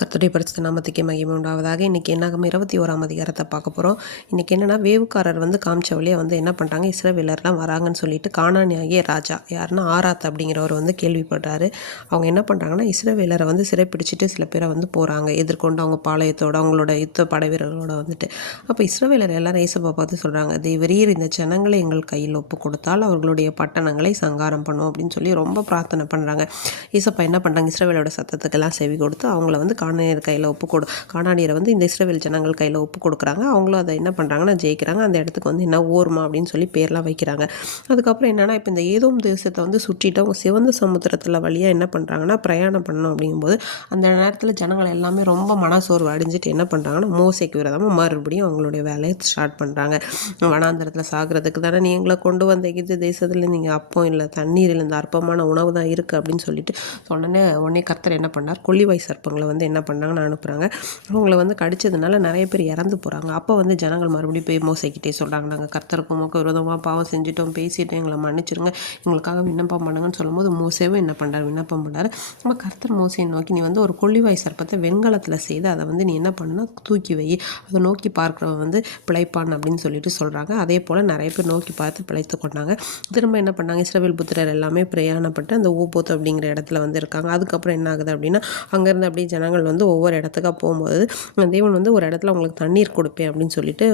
கர்த்தருடைய பரிசுத்த நாமத்துக்கே மகிமை உண்டாவதாக. இன்றைக்கி என்னாகும் 21ஆம் அதிகாரத்தை பார்க்க போகிறோம். இன்றைக்கி என்னென்னா, வேவுக்காரர் காமிச்ச வழியாக என்ன பண்ணுறாங்க, இஸ்ரவேலர்லாம் வராங்கன்னு சொல்லிட்டு கானானியாகிய ராஜா யாருன்னா ஆராத் அப்படிங்கிறவர் கேள்விப்படுறாரு. அவங்க என்ன பண்ணுறாங்கன்னா, இஸ்ரவேலரை சிறைப்பிடிச்சிட்டு சில பேரை போகிறாங்க எதிர்கொண்டு அவங்க பாளையத்தோட அவங்களோட யுத்த படை வீரர்களோட அப்போ இஸ்ரவேலர் எல்லாரும் ஏசப்பா பார்த்து சொல்கிறாங்க, தேவரீர் இந்த ஜனங்களை எங்கள் கையில் ஒப்பு கொடுத்தால் அவர்களுடைய பட்டணங்களை சங்காரம் பண்ணும் அப்படின்னு சொல்லி ரொம்ப பிரார்த்தனை பண்ணுறாங்க. ஏசப்பா என்ன பண்ணுறாங்க, இஸ்ரவேலோட சத்தத்துக்கெல்லாம் செவி கொடுத்து அவங்கள கானானியர் கையில் கானானியரை இந்த இஸ்ரவேல் ஜனங்கள் கையில் ஒப்பு கொடுக்குறாங்க. அவங்களும் அதை என்ன பண்ணுறாங்கன்னா ஜெயிக்கிறாங்க. அந்த இடத்துக்கு என்ன ஓர்மா அப்படின்னு சொல்லி பேர்லாம் வைக்கிறாங்க. அதுக்கப்புறம் என்னென்னா, இப்போ இந்த ஏதோம் தேசத்தை சுற்றிட்டு அவங்க சிவந்த சமுத்திரத்தில் வழியாக என்ன பண்ணுறாங்கன்னா பிரயாணம் பண்ணணும். அப்படிங்கும்போது அந்த நேரத்தில் ஜனங்கள் எல்லாமே ரொம்ப மனசோர்வு அடைஞ்சிட்டு என்ன பண்ணுறாங்கன்னா, மோசைக்கு விரதமாக மறுபடியும் அவங்களுடைய வேலையை ஸ்டார்ட் பண்ணுறாங்க. வனாந்தரத்தில் சாகிறதுக்கு தானே நீங்களை கொண்டு வந்த எகிப்து தேசத்தில் நீங்கள் அப்பம் இல்லை தண்ணீர் இல்லை, இந்த அற்பமான உணவு தான் இருக்குது அப்படின்னு சொல்லிட்டு உடனே கர்த்தர் என்ன பண்ணார், கொள்ளிவாய் சர்ப்பங்களை என்ன பண்ணாங்கன்னு அனுப்புகிறாங்க. அவங்கள கடிச்சதுனால நிறைய பேர் இறந்து போகிறாங்க. அப்போ ஜனங்கள் மறுபடியும் போய் மோசைக்கிட்டே சொல்கிறாங்க, நாங்கள் கர்த்தருக்கு உமக்கு விரோதமாக பாவம் செஞ்சுட்டோம், பேசிட்டோம், எங்களை மன்னிச்சிருங்க, எங்களுக்காக விண்ணப்பம் பண்ணுங்கன்னு சொல்லும்போது மோசேவும் என்ன பண்ணுறாரு, விண்ணப்பம் பண்ணுறாரு. நம்ம கர்த்தர் மோசையை நோக்கி, நீ ஒரு கொள்ளிவாய் சர்ப்பத்தை வெண்கலத்தில் செய்து அதை நீ என்ன பண்ணுன்னா தூக்கி வை, அதை நோக்கி பார்க்குறவன் பிழைப்பான் அப்படின்னு சொல்லிட்டு சொல்கிறாங்க. அதே போல் நிறைய பேர் நோக்கி பார்த்து பிழைத்து கொண்டாங்க. திரும்ப என்ன பண்ணாங்க, இஸ்ரவேல் புத்திரர் எல்லாமே பிரயாணப்பட்டு அந்த ஓபோத் அப்படிங்கிற இடத்துல இருக்காங்க. அதுக்கப்புறம் என்ன ஆகுது அப்படின்னா, அங்கேருந்து அப்படியே ஜனங்கள் ஒவ்வொரு இடத்துக்காக போகும்போது தேவன் ஒரு இடத்துல அவங்களுக்கு தண்ணீர் கொடுப்பேன் அப்படின்னு சொல்லிட்டு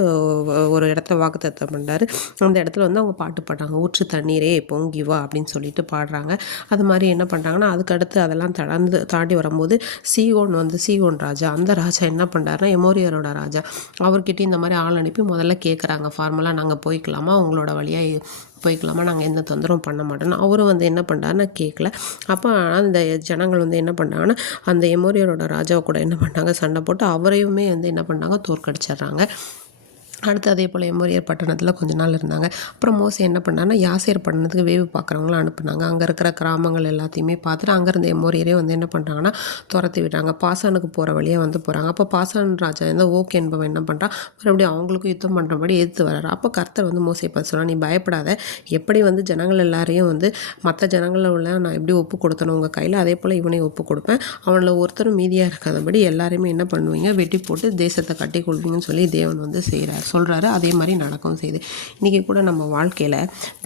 ஒரு இடத்துல வாக்குத்தத்தம் பண்ணுறாரு. அந்த இடத்துல அவங்க பாட்டு பாடுறாங்க, ஊற்று தண்ணீரே பொங்கி வா அப்படின்னு சொல்லிட்டு பாடுறாங்க. அது மாதிரி என்ன பண்ணுறாங்கன்னா, அதுக்கடுத்து அதெல்லாம் தாண்டி வரும்போது சீகோன் ராஜா, அந்த ராஜா என்ன பண்ணுறாருன்னா, எமோரியரோட ராஜா, அவர்கிட்ட இந்த மாதிரி ஆள் அனுப்பி முதல்ல கேட்குறாங்க, ஃபார்மலாக நாங்கள் போய்க்கலாமா, உங்களோட வழியாக போய்க்கலாமா, நாங்கள் எந்த தொந்தரவும் பண்ண மாட்டோம். அவரும் என்ன பண்ணுறாருன்னா கேட்கல. அப்போ அந்த ஜனங்கள் என்ன பண்ணாங்கன்னா, அந்த எமோரியரோட ராஜாவை கூட என்ன பண்ணாங்க, சண்டை போட்டு அவரையுமே என்ன பண்ணாங்க, தோற்கடிச்சிடுறாங்க. அடுத்து அதே போல் எமோரியர் பட்டணத்தில் கொஞ்ச நாள் இருந்தாங்க. அப்புறம் மோசே என்ன பண்ணாங்கன்னா, யாசேர் பட்டணத்துக்கு வேவு பார்க்குறவங்களாம் அனுப்புனாங்க. அங்கே இருக்கிற கிராமங்கள் எல்லாத்தையுமே பார்த்துட்டு அங்கேருந்து எமோரியரே என்ன பண்ணுறாங்கன்னா துரத்தி விடுறாங்க. பாசானுக்கு போகிற வழியாக போகிறாங்க. அப்போ பாசான் ராஜா ஓகே என்பவன் என்ன பண்ணுறான், மறுபடியும் அவங்களுக்கும் யுத்தம் பண்ணுறபடி எதிர்த்து வர்றாரு. அப்போ கர்த்தர் மோசே பார்த்து சொன்னால், நீ பயப்படாத, எப்படி ஜனங்கள் எல்லாரையும் மற்ற ஜனங்களில் உள்ள நான் எப்படி ஒப்பு கொடுத்தனும் உங்கள் கையில், அதே போல் இவனையும் ஒப்பு கொடுப்பேன், அவனில் ஒருத்தரும் மீதியாக இருக்காதபடி எல்லாருமே என்ன பண்ணுவீங்க, வெட்டி போட்டு தேசத்தை கட்டி கொள்வீங்கன்னு சொல்லி தேவன் செய்கிறார் சொல்கிறாரு. அதே மாதிரி நடக்கவும் செய்யுது. இன்றைக்கி கூட நம்ம வாழ்க்கையில்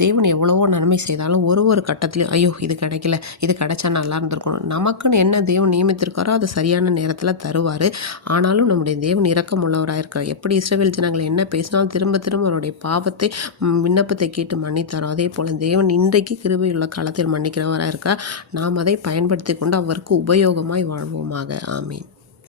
தேவன் எவ்வளவோ நன்மை செய்தாலும் ஒரு கட்டத்துலையும் ஐயோ இது கிடைக்கல, இது கிடைச்சா நல்லா இருந்திருக்கணும், நமக்குன்னு என்ன தேவன் நியமித்திருக்காரோ அது சரியான நேரத்தில் தருவார். ஆனாலும் நம்முடைய தேவன் இரக்கம் உள்ளவராக இருக்கார். எப்படி இஸ்ரவேல் ஜனங்கள் என்ன பேசினாலும் திரும்ப திரும்ப அவருடைய பாவத்தை விண்ணப்பத்தை கேட்டு மன்னித்தாரோ, அதே போல் தேவன் இன்றைக்கு கிருபையுள்ள காலத்தில் மன்னிக்கிறவராக இருக்கார். நாம் அதை பயன்படுத்தி கொண்டு அவருக்கு உபயோகமாய் வாழ்வோமாக. ஆமீன்.